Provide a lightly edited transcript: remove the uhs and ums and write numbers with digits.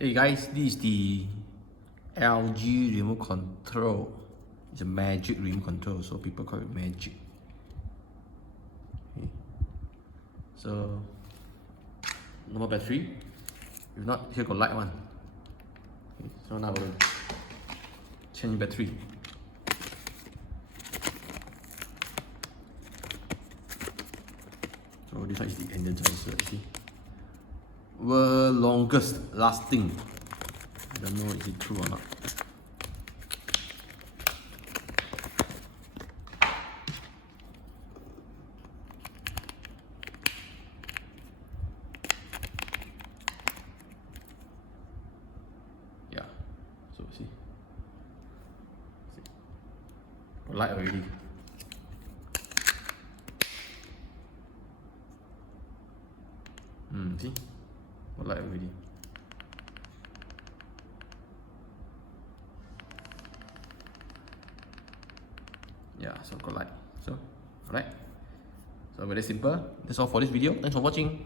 Hey guys, this is the LG remote control. It's a magic remote control, so people call it magic. Okay. So, normal battery. If not, here got light one. Okay. So now we'll change battery. So this one is the Energizer. See, world longest lasting. I don't know is it true or not. Yeah, so see, light already. See, light already. Yeah, so got light. So, alright. So very simple. That's all for this video. Thanks for watching.